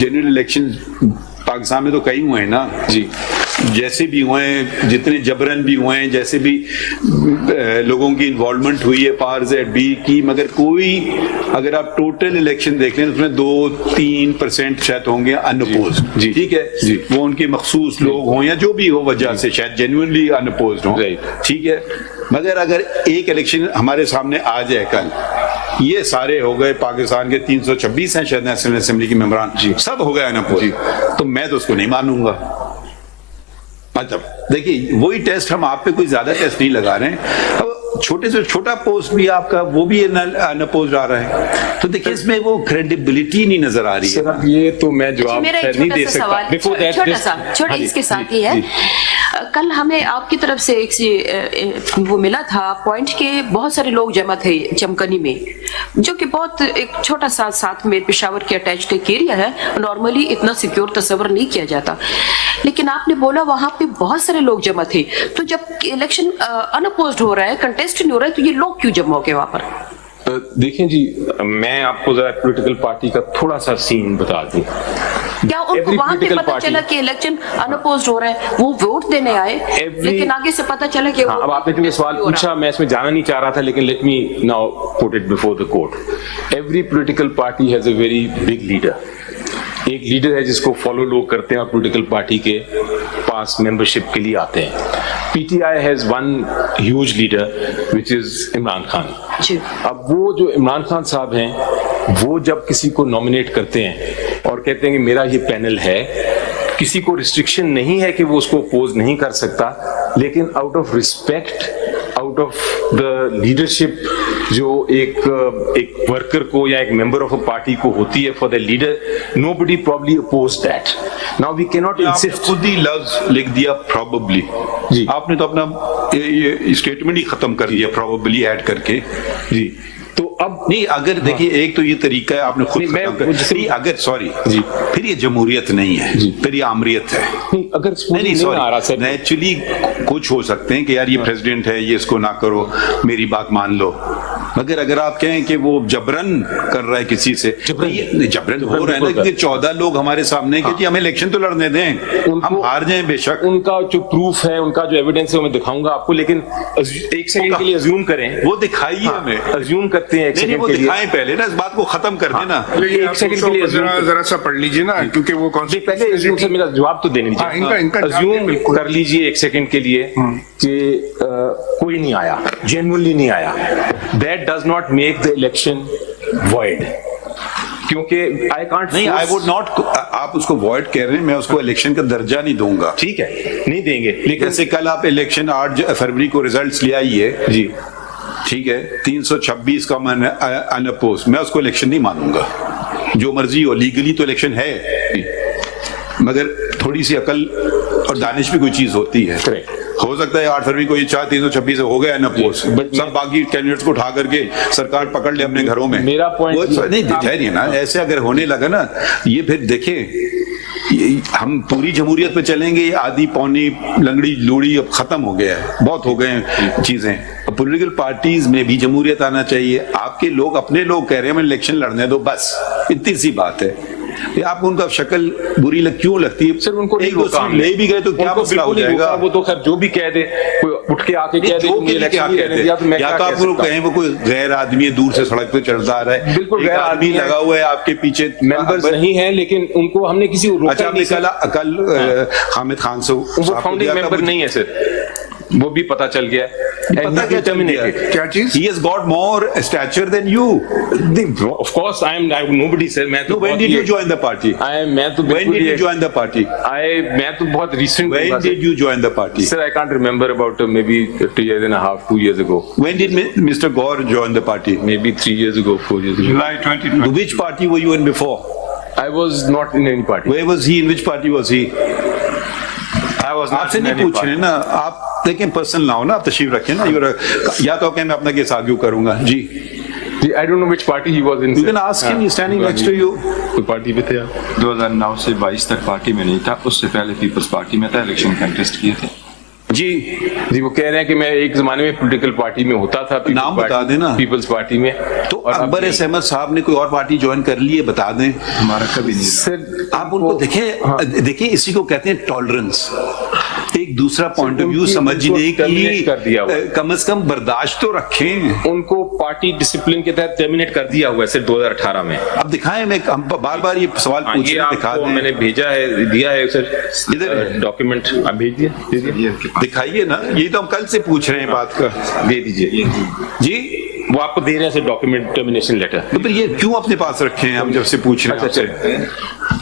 General election Pakistan میں تو کئی ہوئے ہیں نا جی, جیسے بھی ہوئے ہیں, جتنے جبرن بھی ہوئے ہیں, جیسے بھی لوگوں کی انوالومنٹ ہوئی ہے پارز ایٹ بی کی, مگر کوئی اگر آپ ٹوٹل الیکشن دیکھ لیں تو اس میں 2-3% شاید ہوں گے ان اپوزڈ جی, ٹھیک ہے جی, وہ ان کے مخصوص لوگ ہوں یا جو بھی ہو وجہ سے شاید جینوئنلی ان اپوزڈ ہوں, ٹھیک ہے. مگر اگر ایک الیکشن ہمارے سامنے آ جائے کل, یہ سارے ہو گئے پاکستان کے 326 ہیں شاید نیشنل اسمبلی کے ممبران جی, سب ہو گئے نا جی, تو میں تو اس کو نہیں مانوں گا. مطلب دیکھیے وہی ٹیسٹ, ہم آپ پہ کوئی زیادہ ٹیسٹ نہیں لگا رہے ہیں. اب چھوٹے سے چھوٹا پوسٹ بھی آپ کا وہ بھی ان اپوزڈ آ رہا ہے, تو دیکھیے اس میں وہ کریڈیبلٹی نہیں نظر آ رہی ہے. یہ تو میں جواب نہیں دے سکتا. چھوٹا اس کے ساتھ ہی ہے, کل ہمیں آپ کی طرف سے ایک وہ ملا تھا پوائنٹ کہ بہت سارے لوگ جمع تھے چمکنی میں, جو کہ بہت ایک چھوٹا سا ساتھ میں پشاور کے اٹیچڈ ایک ایریا ہے, نارملی اتنا سیکیور تصور نہیں کیا جاتا, لیکن آپ نے بولا وہاں پہ بہت سارے لوگ جمع تھے, تو جب الیکشن ان اپوزڈ ہو رہا ہے, کنٹیسٹ نہیں ہو رہا ہے, تو یہ لوگ کیوں جمع ہو گئے وہاں پر؟ دیکھیں جی, میں آپ کو ذرا پولیٹیکل پارٹی کا تھوڑا سا سین بتا دوں. کیا ان کو وہاں پہ پتہ چلا کہ الیکشن ان اپوزڈ ہو رہا ہے, وہ ووٹ دینے آئے, لیکن آگے سے پتہ چلا کہ اب آپ نے جو یہ سوال پوچھا میں اس میں جانا نہیں چاہ رہا تھا, لیکن let me now put it before the court. Every political party has a very big leader. ایک لیڈر ہے جس کو فالو لوگ کرتے ہیں اور پولیٹیکل پارٹی کے پاس ممبرشپ کے لیے آتے ہیں. P T I has one huge leader which is Imran Khan. اب وہ جو عمران خان صاحب ہیں, وہ جب کسی کو نامنیٹ کرتے ہیں اور کہتے ہیں کہ میرا یہ پینل ہے, کسی کو ریسٹرکشن نہیں ہے کہ وہ اس کو اپوز نہیں کر سکتا, لیکن out of respect, out of the leadership جو ایک ورکر کو یا ایک ممبر آف اے پارٹی کو ہوتی ہے for the leader, nobody probably oppose that. Now we can not insist. خود ہی لفظ لکھ دیا پرابلی جی, آپ نے تو اپنا اسٹیٹمنٹ ہی ختم کر دیا پرابلی ایڈ کر کے جی. تو اب نہیں, اگر دیکھیے ایک تو یہ طریقہ ہے آپ نے خود اگر سوری جی, پھر یہ جمہوریت نہیں ہے, پھر یہ آمریت ہے. اگر نیچرلی کچھ ہو سکتے ہیں کہ یار یہ پریزیڈنٹ ہے, یہ اس کو نہ کرو, میری بات مان لو, مگر اگر آپ کہیں کہ وہ جبرن کر رہا ہے کسی سے, جبرن ہو رہا ہے نا, کہ 14 لوگ ہمارے سامنے کہ جی ہمیں الیکشن تو لڑنے دیں, ہم ہار جائیں بے شک. ان کا جو پروف ہے, ان کا جو ایویڈنس ہے, میں دکھاؤں گا آپ کو, لیکن ایک سیکنڈ کے لیے ازیوم کریں, وہ دکھائیے ہمیں, ازیوم کرتے ہیں ایک سیکنڈ کے لیے, دکھائیں پہلے نا, اس بات کو ختم کر دینا. ایک سیکنڈ کے لیے ذرا سا پڑھ لیجیے نا, کیونکہ وہ پہلے ازیوم سے میرا جواب تو دینے دیجیے. ازیوم کر لیجیے ایک سیکنڈ کے لیے کہ کوئی نہیں آیا, جینوئنلی نہیں آیا, that does not make the election void. کیونکہ آئی کانٹ نہیں, آئی وڈ ناٹ, آپ اس کو وائڈ کہہ رہے ہیں, میں اس کو الیکشن کا درجہ نہیں دوں گا, ٹھیک ہے, نہیں دیں گے. لیکن جیسے کل آپ الیکشن 8 فروری کو ریزلٹس لے آئیے جی, ٹھیک ہے, 326 کا میں ان اپوز, میں اس کو الیکشن نہیں مانوں گا. جو مرضی ہو, لیگلی تو الیکشن ہے, مگر تھوڑی سی عقل اور دانش بھی کوئی چیز ہوتی ہے. ہو سکتا ہے 8 فروری کو یہ 326 ہو گیا ان اپوز, سب باقی کینڈیڈیٹس کو اٹھا کر کے سرکار پکڑ لے اپنے گھروں میں. میرا پوائنٹ نہیں نا, ایسے اگر ہونے لگا نا یہ, پھر دیکھیں ہم پوری جمہوریت پہ چلیں گے, آدھی پونی لنگڑی لوڑی اب ختم ہو گیا ہے, بہت ہو گئے ہیں چیزیں. پولیٹیکل پارٹیز میں بھی جمہوریت آنا چاہیے. آپ کے لوگ اپنے لوگ کہہ رہے ہیں ہمیں الیکشن لڑنے دو, بس اتنی سی بات ہے. آپ کو ان کا شکل بری کیوں لگتی ہے؟ صرف ان کو ایک دوسرے لے بھی گئے تو کیا مسئلہ ہو جائے گا؟ وہ تو خیر جو بھی کہہ دے, کوئی اٹھ کے آ کے کہہ دے, یا تو آپ کو کہیں وہ کوئی غیر آدمی دور سے سڑک پہ چلتا آ رہا ہے, بالکل غیر آدمی لگا ہوا ہے آپ کے پیچھے, ممبرز نہیں ہیں, لیکن ان کو ہم نے کسی اچھا کل حامد خان سے, وہ فاؤنڈنگ ممبر نہیں ہے سر, وہ بھی پتا چل گیا. کیا چیز? He has got more stature than you. Of course, I am nobody sir. When did you join the party? When did you join the party? میں تو بہت recent. When did you join the party? Sir, I can't remember, about maybe 2 years and a half, 2 years ago. When did Mr. Gore join the party? Maybe 3 years ago, 4 years ago. July 2020. Which party were you in before? I was not in any party. Where was he? In which party was he? I was not آپ سے in نہیں any پوچھ رہے party. نا, آپ دیکھیں personal نہ ہو نا, آپ تشریف رکھیں نا, یا تو کہ میں اپنا کیس آرگیو کروں گا جی. I don't know which party he was in. You can ask him, he's standing next to you. کوئی پارٹی پہ تھے آپ؟ 2009 سے 22 تک پارٹی میں نہیں تھا, اس سے پہلے پیپلز پارٹی میں تھا, الیکشن کنٹیسٹ کیے تھے. جی وہ کہہ رہے ہیں کہ میں ایک زمانے میں پولیٹیکل پارٹی میں ہوتا تھا, نام بتا دیں نا, پیپلز پارٹی میں. تو اکبر احمد صاحب نے کوئی اور پارٹی جوائن کر لی ہے, بتا دیں. ہمارا کبھی نہیں. سر آپ ان کو دیکھیں اسی کو کہتے ہیں ٹالرنس, ایک دوسرا پوائنٹ آف ویو سمجھنے کی کم از کم برداشت تو رکھیں. ان کو پارٹی ڈسپلن کے تحت ٹرمینیٹ کر دیا ہوا ہے سر 2018 میں. اب دکھائیں, میں بار بار یہ سوال پوچھ رہا ہوں, دکھا دیں. میں نے بھیجا ہے, دیا ہے سر, ادھر ڈاکیومنٹ آپ بھیج دیا, دکھائیے نا. یہ تو ہم کل سے پوچھ رہے ہیں بات کا, دے دیجیے. جی وہ آپ کو دے رہے ہیں سر ڈاکیومنٹ ٹرمینیشن لیٹر. تو پھر یہ کیوں اپنے پاس رکھے ہیں ہم جب سے پوچھ رہے ہیں؟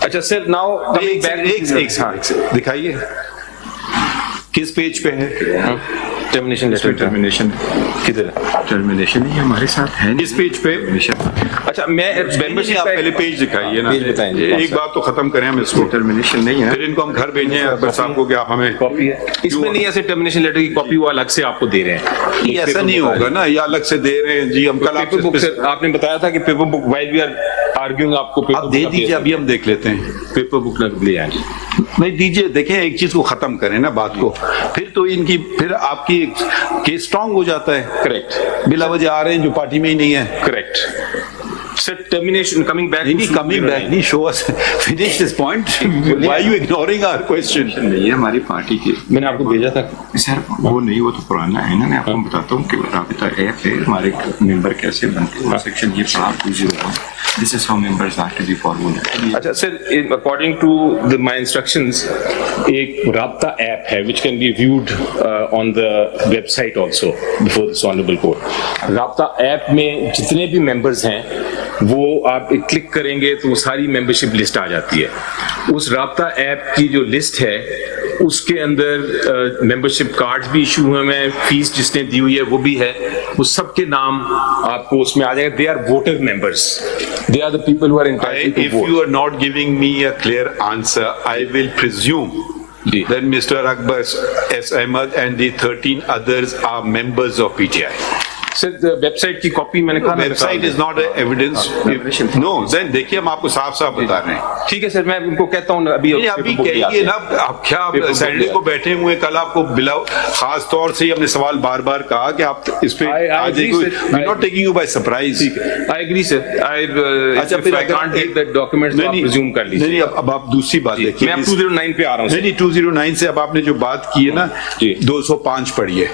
اچھا سر, ناؤ ایک دکھائیے کس پیج پہ ہے ٹرمینیشن لیٹر. ٹرمینیشن کدھر ہے ٹرمینیشن ہی ہمارے ساتھ ہے. اس پیج پہ. اچھا میں آپ پہلے پیج دکھائیے نا, ایک بات تو ختم کریں ہم اس کو. ٹرمینیشن نہیں ہے, پھر ان کو ہم گھر بھیجیں اکبر صاحب کو کہ آپ ہمیں کاپی ہے. اس میں نہیں ہے ٹرمینیشن لیٹر کی کاپی, وہ الگ سے آپ کو دے رہے ہیں. ایسا نہیں ہوگا نا, یا الگ سے دے رہے ہیں. جی ہم کل آپ نے بتایا تھا کہ paper book while we are arguing, آپ کو آپ دے دیجیے, ابھی ہم دیکھ لیتے ہیں. پیپر بک نہ لے آئیں. نہیں دیجیے, دیکھیں ایک چیز کو ختم کریں نا بات کو, پھر تو ان کی پھر آپ کی کیس اسٹرانگ ہو جاتا ہے. کریکٹ. بلا وجہ آ رہے ہیں جو پارٹی میں ہی نہیں ہے. Correct. Sir, termination, coming back. Coming back, نہیں, show us, finish this point. Why are you ignoring our question? نہیں ہے ہماری پارٹی کی. میں نے آپ کو بھیجا تھا سر, وہ نہیں, وہ تو پرانا ہے نا. میں آپ کو بتاتا ہوں کہ رابطہ ایپ ہے, ہمارے ممبر کیسے بنتے ہیں. سیکشن یہ پڑھا 201. This is how members are to be followed. اچھا سر, according to my instructions, ایک رابطہ ایپ ہے which can be viewed on the website also before this honorable court. رابطہ ایپ میں جتنے بھی ممبرز ہیں وہ آپ کلک کریں گے تو ساری ممبرشپ لسٹ آ جاتی ہے. اس رابطہ ایپ کی جو لسٹ ہے اس کے اندر ممبرشپ کارڈ بھی ایشو ہوئے ہیں, فیس جس نے دی ہوئی ہے وہ بھی ہے, وہ سب کے نام آپ کو اس میں آ جائے گا. They are voter members, they are the people who are entitled to vote. If you are not giving me a clear answer, I will presume that Mr. Akbar S. Ahmed and the 13 others are members of PTI. Sir website کی copy میں نے کہا, website is not evidence. No, then دیکھیے ہم آپ کو صاف صاف بتا رہے ہیں. ٹھیک ہے سر, میں ان کو کہتا ہوں ابھی کہیے نا. آپ کیا سیٹرڈے کو بیٹھے ہوئے, کل آپ کو بلا خاص طور سے ہم نے سوال بار بار کہا کہ آپ اس پہ آ جائیے. We not taking you by surprise. I agree sir. اچھا پھر I can't get that documents, آپ ریزیوم کر لیجیے. نہیں, اب آپ دوسری بات دیکھیے. میں 209 پہ آ رہا ہوں. نہیں 209 سے اب آپ نے جو بات کی ہے نا 205 پڑھیے.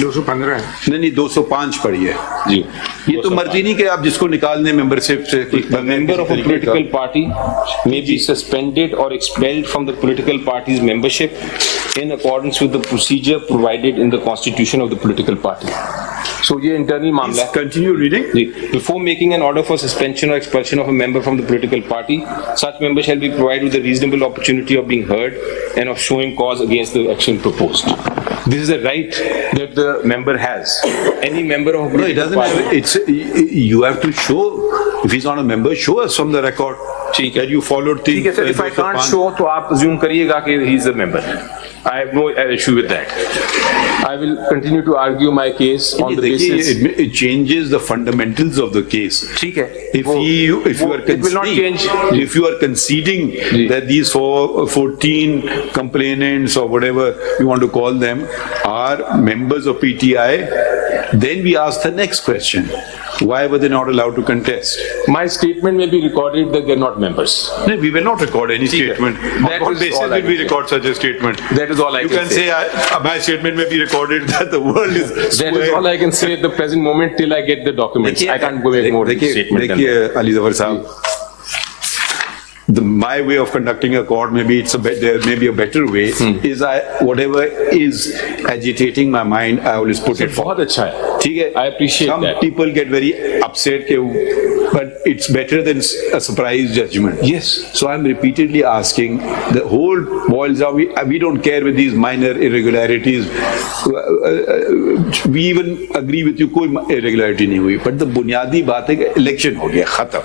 215 ہے. نہیں 205 پڑھیے. جی یہ تو مرضی نہیں کہ آپ جس کو نکال دیں ممبرشپ سے. member of a political party may be suspended or expelled from the political party's membership in accordance with the procedure provided in the constitution of the political party. So یہ internal معاملہ ہے. Continue reading. Before making an order for suspension or expulsion of a member from the political party, such member shall be provided with a reasonable opportunity of being heard and of showing cause against the action proposed. This is a right that the member has. Any member of a political party. You have to show, if he's not a member, show us from the record that you followed things. ٹھیک ہے سر, if I can't show تو آپ assume کریے گا کہ he is a member. I have no issue with that. I will continue to argue my case on the basis. It changes the fundamentals of the case. ٹھیک ہے. If you are conceding that these 14 complainants or whatever you want to call them are members of PTI, then we ask the next question. Why were they not allowed to contest? My statement may be recorded that they're not members. No, we will not record any statement. On what basis will we record such a statement? That is all I can say. You can say my statement may be recorded that the world is square. That is all I can say at the present moment till I get the documents. I can't go make more statement than that. Ali Zafar Sahab, my way of conducting a court, maybe there may be a better way, is whatever is agitating my mind, I always put it forward. بہت اچھا ہے. ٹھیک ہے. I appreciate that. Some people get very upset, but it's better than a surprise judgment. Yes. So I'm repeatedly asking, the whole boils down, we don't care with these minor irregularities. We even agree with you, کوئی irregularity نہیں ہوئی, but the بنیادی بات ہے کہ election ہو گیا, ختم.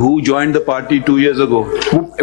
who joined the party 2 years ago?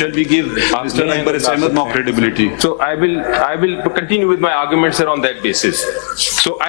shall we give Mr. Akbar Ahmed more credibility? So I will continue with my arguments sir on that basis. So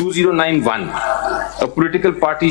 2091 a political party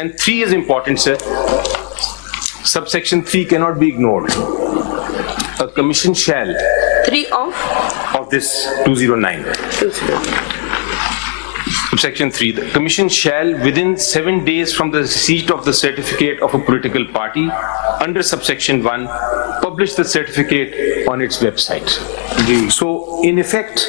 and 3 is important sir. Subsection 3 cannot be ignored. A commission shall 3 of this 209. Subsection 3, the commission shall within 7 days from the receipt of the certificate of a political party under subsection 1 publish the certificate on its website. So in effect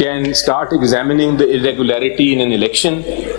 can start examining the irregularity in an election.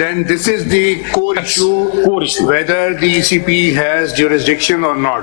then this is the core issue whether the ECP has jurisdiction or not.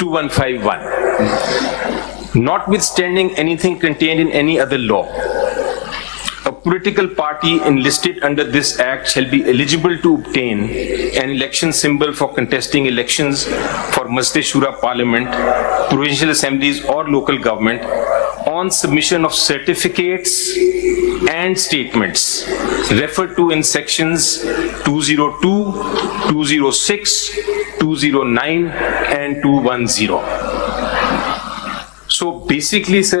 2151, notwithstanding anything contained in any other law, a political party enlisted under this act shall be eligible to obtain an election symbol for contesting elections for Majlis-e-Shura Parliament, provincial assemblies or local government on submission of certificates and statements referred to in sections 202, 206, 209 and 210. So basically sir,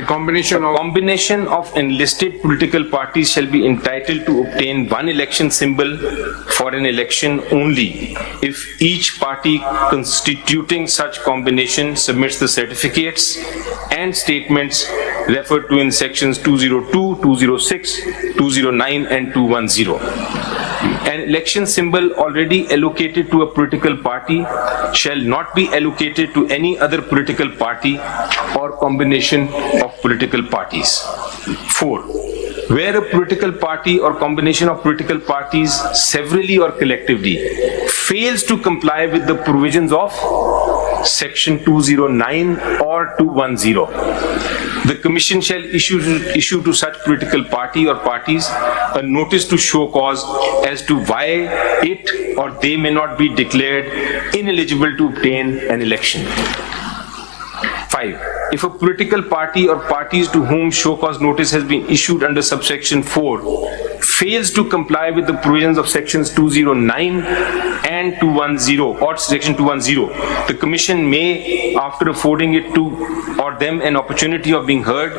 A combination of enlisted political parties shall be entitled to obtain one election symbol for an election only if each party constituting such combination submits the certificates and statements referred to in sections 202, 206, 209 and 210. An election symbol already allocated to a political party shall not be allocated to any other political party or combination of political parties. 4. Where a political party or combination of political parties severally or collectively fails to comply with the provisions of section 209 or 210, the commission shall issue to such political party or parties a notice to show cause as to why it or they may not be declared ineligible to obtain an election. 5. If a political party or parties to whom show cause notice has been issued under subsection 4 fails to comply with the provisions of sections 209 and 210 or section 210, the commission may, after affording it to or them an opportunity of being heard,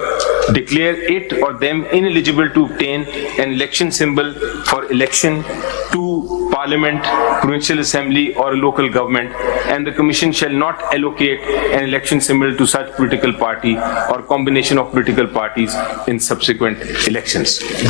declare it or them ineligible to obtain an election symbol for election to Parliament, Provincial Assembly or a local government, and the Commission shall not allocate an election symbol to such political party or combination of political parties in subsequent elections.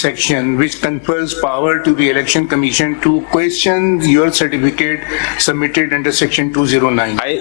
section which confers power to the Election Commission to question your certificate submitted under section 209. I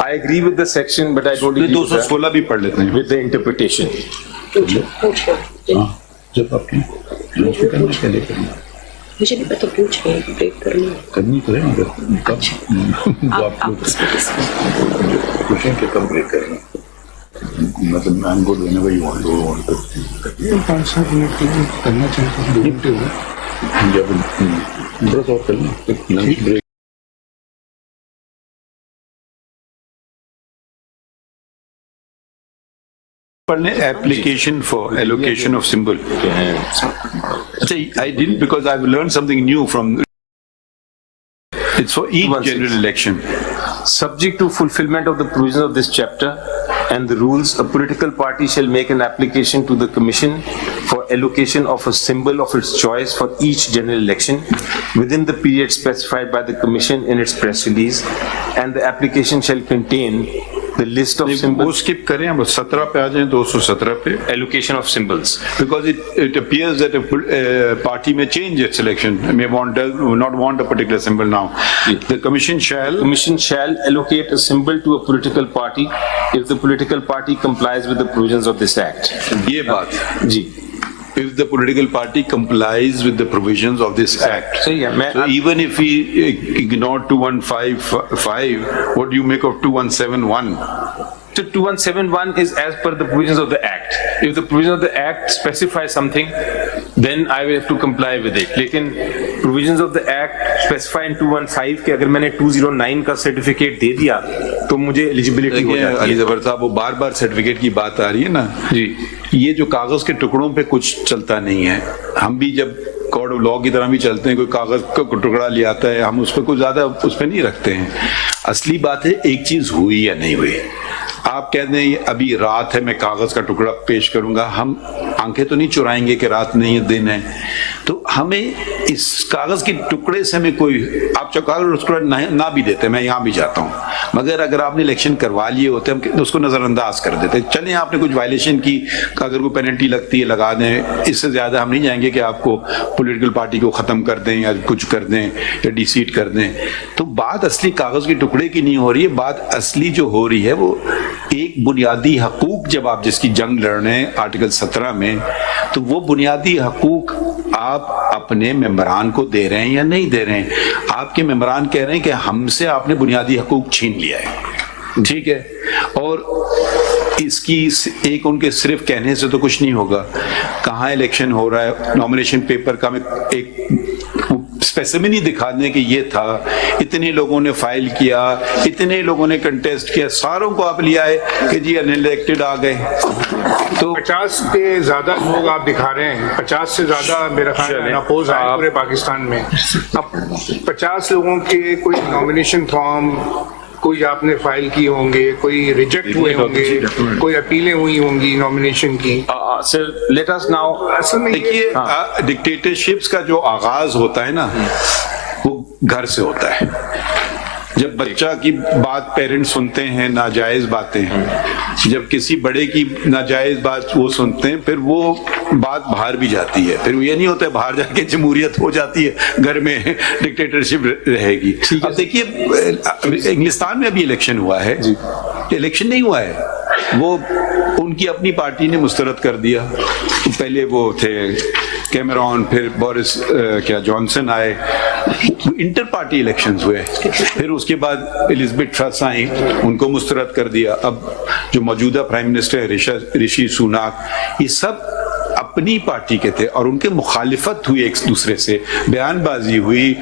I agree with the section, but I don't agree with 216 بھی پڑھ لیتے ہیں with the interpretation. جب آپ کی مجھے نہیں پتا پوچھ رہے ہیں بریک کرنی تو ہے مگر کب آپ لوگ پوچھیں کہ کب بریک کریں مطلب I'm good whenever you want to 5-7 minute کرنا چاہیے جب برس اور کر لیں لنچ بریک پڑھنے application for allocation of symbol. I didn't because I've learned something new from. It's for each general election. Subject to fulfillment of the provisions of this chapter and the rules, a political party shall make an application to the Commission for allocation of a symbol of its choice for each general election within the period specified by the Commission in its press release, and the application shall contain the list of symbols. وہ skip کریں ہم 17 پہ آ جائیں 217 پہ Allocation of symbols. because it appears that a party may change its selection, may not want a particular symbol now. The Commission shall allocate a symbol to a political party if the political party complies with the provisions of this act. یہ بات جی if the political party complies with the provisions of this act. صحیح ہے. So even if we ignore 2155, what do you make of 2171? So 2171 is as per the provisions of the act. If the provisions of the act specify something, then I will have to comply with it. لیکن provisions of the act specify in 215 کہ اگر میں نے 209 کا certificate دے دیا تو مجھے eligibility ہو جاتی ہے. علی ظفر صاحب وہ بار بار سرٹیفکیٹ کی بات آ رہی ہے نا جی یہ جو کاغذ کے ٹکڑوں پہ کچھ چلتا نہیں ہے. ہم بھی جب کوڈ آف لا کی طرح بھی چلتے ہیں, کوئی کاغذ کا ٹکڑا لے آتا ہے ہم اس پہ کوئی زیادہ اس پہ نہیں رکھتے ہیں. اصلی بات ہے ایک چیز ہوئی یا نہیں ہوئی. آپ کہتے ہیں ابھی رات ہے میں کاغذ کا ٹکڑا پیش کروں گا, ہم آنکھیں تو نہیں چرائیں گے کہ رات نہیں ہے دن ہے. تو ہمیں اس کاغذ کے ٹکڑے سے ہمیں کوئی آپ کاغذ ٹکڑا نہ بھی دیتے, میں یہاں بھی جاتا ہوں, مگر اگر آپ نے الیکشن کروا لیے ہوتے ہم اس کو نظر انداز کر دیتے. چلیں آپ نے کچھ وائلیشن کی, اگر کوئی پینلٹی لگتی ہے لگا دیں, اس سے زیادہ ہم نہیں جائیں گے کہ آپ کو پولیٹیکل پارٹی کو ختم کر دیں یا کچھ کر دیں یا ڈی سیٹ کر دیں. تو بات اصلی کاغذ کے ٹکڑے کی نہیں ہو رہی ہے, بات اصلی جو ہو رہی ہے وہ ایک بنیادی حقوق, جب آپ جس کی جنگ لڑ رہے ہیں آرٹیکل 17 میں, تو وہ بنیادی حقوق آپ اپنے ممبران کو دے رہے ہیں یا نہیں دے رہے ہیں. آپ کے ممبران کہہ رہے ہیں کہ ہم سے آپ نے بنیادی حقوق چھین لیا ہے, ٹھیک ہے, اور اس کی ایک ان کے صرف کہنے سے تو کچھ نہیں ہوگا. کہاں الیکشن ہو رہا ہے, نامینیشن پیپر کا میں ایک اسپیسیمن ہی دکھا دیں کہ یہ تھا, اتنے لوگوں نے فائل کیا, اتنے لوگوں نے کنٹیسٹ کیا, ساروں کو آپ لیا ہے کہ جی ان الیکٹڈ آ گئے. تو 50 کے زیادہ لوگ آپ دکھا رہے ہیں, 50 سے زیادہ میرا خیال ہے اپوز آئے پورے پاکستان میں. اب 50 لوگوں کے کوئی نامینیشن فارم کوئی آپ نے فائل کی ہوں گے, کوئی ریجیکٹ ہوئے ہوں گے, کوئی اپیلیں ہوئی ہوں گی نامینیشن کی. دیکھیے ڈکٹیٹرشپس کا جو آغاز ہوتا ہے نا وہ گھر سے ہوتا ہے. جب بچہ کی بات پیرنٹ سنتے ہیں ناجائز باتیں, جب کسی بڑے کی ناجائز بات وہ سنتے ہیں, پھر وہ بات باہر بھی جاتی ہے. پھر یہ نہیں ہوتا ہے باہر جا کے جمہوریت ہو جاتی ہے, گھر میں ڈکٹیٹرشپ رہے گی. اب دیکھیے انگلستان میں ابھی الیکشن ہوا ہے, الیکشن نہیں ہوا ہے, وہ ان کی اپنی پارٹی نے مسترد کر دیا. پہلے وہ تھے کیمرون, پھر بورس جانسن آئے, انٹر پارٹی الیکشنز ہوئے, پھر اس کے بعد الزبتھ ٹرس آئیں, ان کو مسترد کر دیا. اب جو موجودہ پرائم منسٹر رشی سوناک, یہ سب اپنی پارٹی کے تھے اور ان کے مخالفت ہوئی ایک دوسرے سے, بیان بازی ہوئی,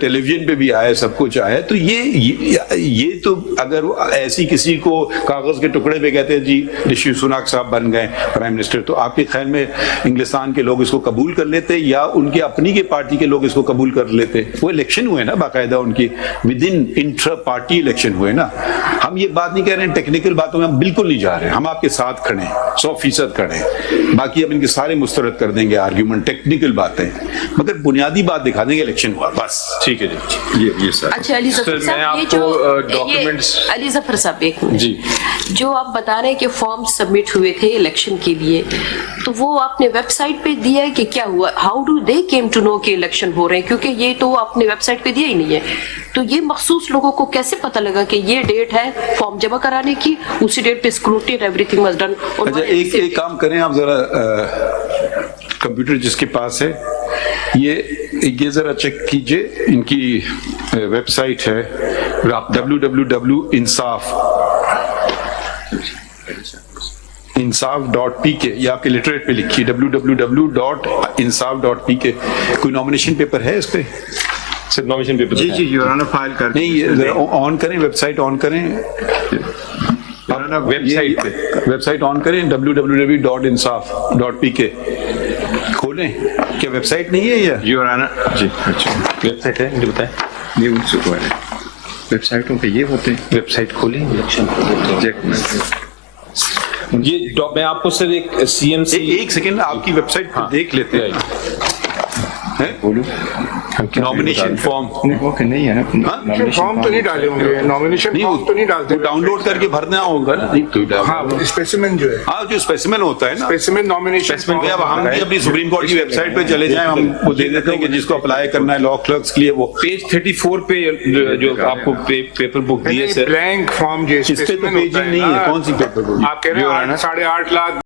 ٹیلی ویژن پہ بھی آیا, سب کچھ آیا. تو یہ تو اگر ایسی کسی کو کاغذ کے ٹکڑے پہ کہتے ہیں جی رشی سوناک صاحب بن گئے پرائم منسٹر, تو آپ کے خیال میں انگلستان کے لوگ اس کو قبول کر لیتے یا ان کے اپنی کے پارٹی کے لوگ اس کو قبول کر لیتے؟ وہ الیکشن ہوئے نا باقاعدہ, ان کی with in intra party election ہوئے نا. ہم یہ بات نہیں کہہ رہے ہیں, ٹیکنیکل باتوں میں ہم بالکل نہیں جا رہے, ہم آپ کے ساتھ کھڑے ہیں 100% کھڑے ہیں. باقی اب ان کے سارے مسترد کر دیں گے آرگیومنٹ, ٹیکنیکل باتیں, مگر بنیادی بات دکھا دیں گے الیکشن ہوا بس. ٹھیک ہے جی, یہ سر. اچھا علی ظفر صاحب, یہ جو علی ظفر صاحب ایک جی جو آپ بتا رہے ہیں کہ فارم سبمٹ ہوئے تھے الیکشن کے لیے, تو وہ آپ نے ویب سائٹ پہ دیا ہے کہ کیا ہوا؟ How do they come to know کہ الیکشن ہو رہے ہیں؟ کیونکہ یہ تو آپ نے ویب سائٹ پہ دیا ہی نہیں ہے. تو یہ مخصوص لوگوں کو کیسے پتہ لگا کہ یہ ڈیٹ ہے فارم جمع کرانے کی، اسی ڈیٹ پہ اسکروٹی ایوری تھنگ واز ڈن؟ اچھا ایک کام کریں آپ ذرا، کمپیوٹر جس کے پاس ہے یہ ذرا چیک کیجئے، ان کی ویب سائٹ ہے www.insaf.pk، یہ آپ کے لٹریٹ پہ لکھیے www.insaf.pk. کوئی نامینیشن پیپر ہے اس پہ؟ صرف نامینیشن پیپر؟ جی یور آنر فائل کر نہیں، آن کریں، ویب سائٹ آن کریں، ویب سائٹ آن کریں www.insaf.pk کھولیں. کیا ویب سائٹ نہیں ہے یہ؟ یور آنر جی اچھا ویب سائٹ ہے مجھے بتائیں. نہیں ان سے ویب سائٹوں پہ یہ ہوتے ہیں. ویب سائٹ کھولیں الیکشن. یہ میں آپ کو صرف ایک سی ایم سی، ایک سیکنڈ آپ کی ویب سائٹ دیکھ لیتے ہیں. بولو نامینیشن فارم نہیں ہے نا، فارم تو نہیں ڈالے ہوں گے، نامینیشن فارم تو نہیں ڈالتے، ڈاؤن لوڈ کر کے بھرنا ہوگا نا. ہاں اسپیسیمن جو ہے، ہاں جو اسپیسیمن ہوتا ہے نا، اسپیسیمن نامینیشن. اب ہم بھی اپنی سپریم کورٹ کی ویب سائٹ پہ چلے جائیں، ہم وہ دے دیتے ہیں کہ جس کو اپلائی کرنا ہے لا کلرکس کے لیے، وہ پیج 34 پہ جو آپ کو پیپر بک دیے سر، بلینک فارم جو اس پہ تو پیجنگ نہیں ہے. کون سی پیپر؟ آپ کہہ رہے ہیں 8.5 لاکھ